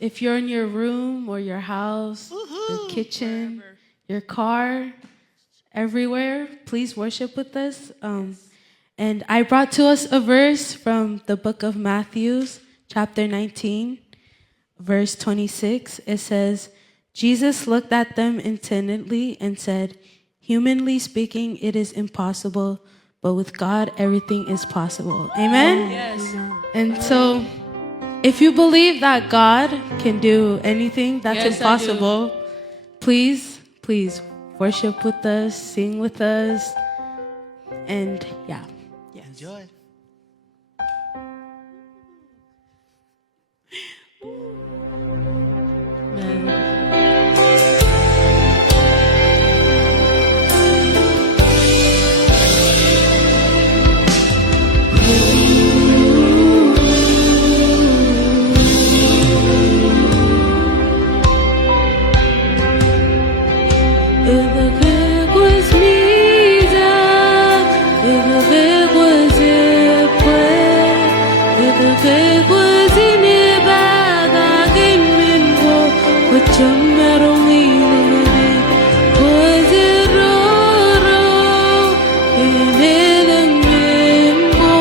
If you're in your room or your house, your kitchen, your car, everywhere, please worship with us. And I brought to us a verse from the book of Matthew, chapter 19, verse 26. It says, Jesus looked at them intently and said, humanly speaking, it is impossible, but with God, everything is possible. Amen? Yes. And so, if you believe that God can do anything that's Yes, impossible, please worship with us, sing with us, and yeah. Enjoy. If the big was me, if the big was it, if the big was in it, I didn't go, but you're not only was it all, and it ain't go,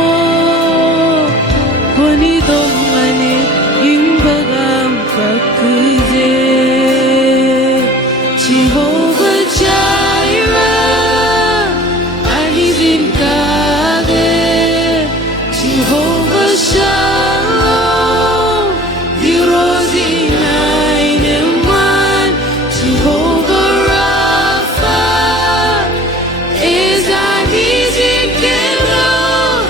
when you don't mind it, you become crazy. Jehovah Jireh, I need in God. Jehovah Shalom, you rose in 91. Jehovah Rapha, is I need in God.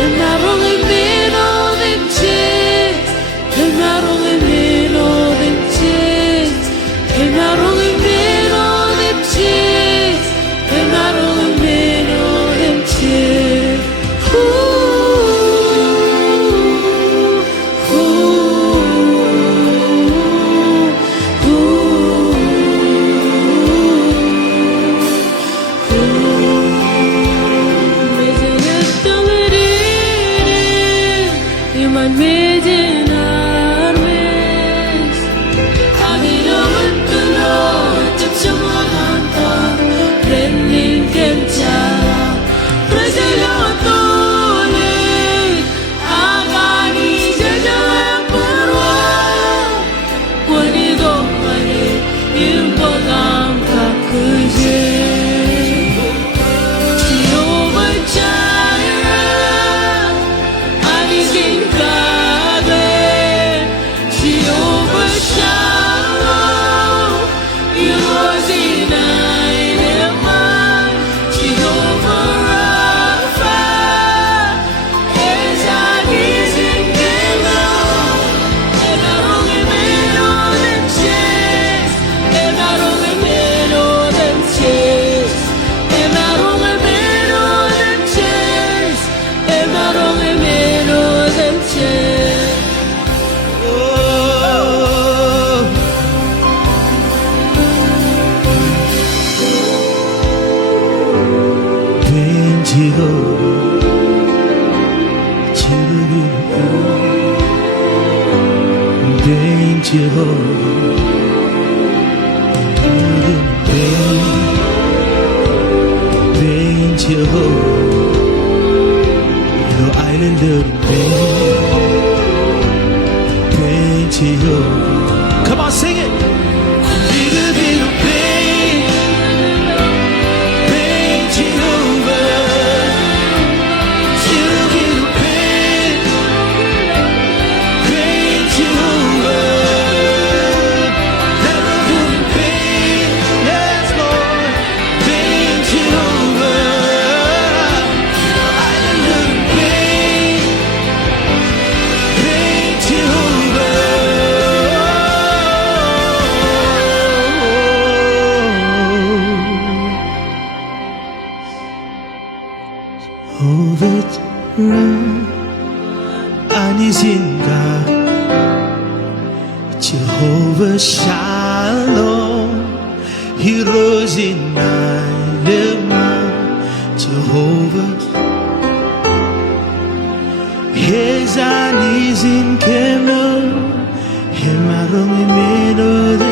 And not only men all them chicks, and not only men all them chicks, and not only men all them chicks, and not only men all them chicks. Come on, sing it. Little bit of pain, pain Jehovah. Little bit of pain, pain Jehovah. Never good pain, yes Lord, pain Jehovah. I love pain, pain Jehovah. 아니신가 Jehovah Shalom 이루어진 나름만 Jehovah His 아니신 계명 해만 Arong imeno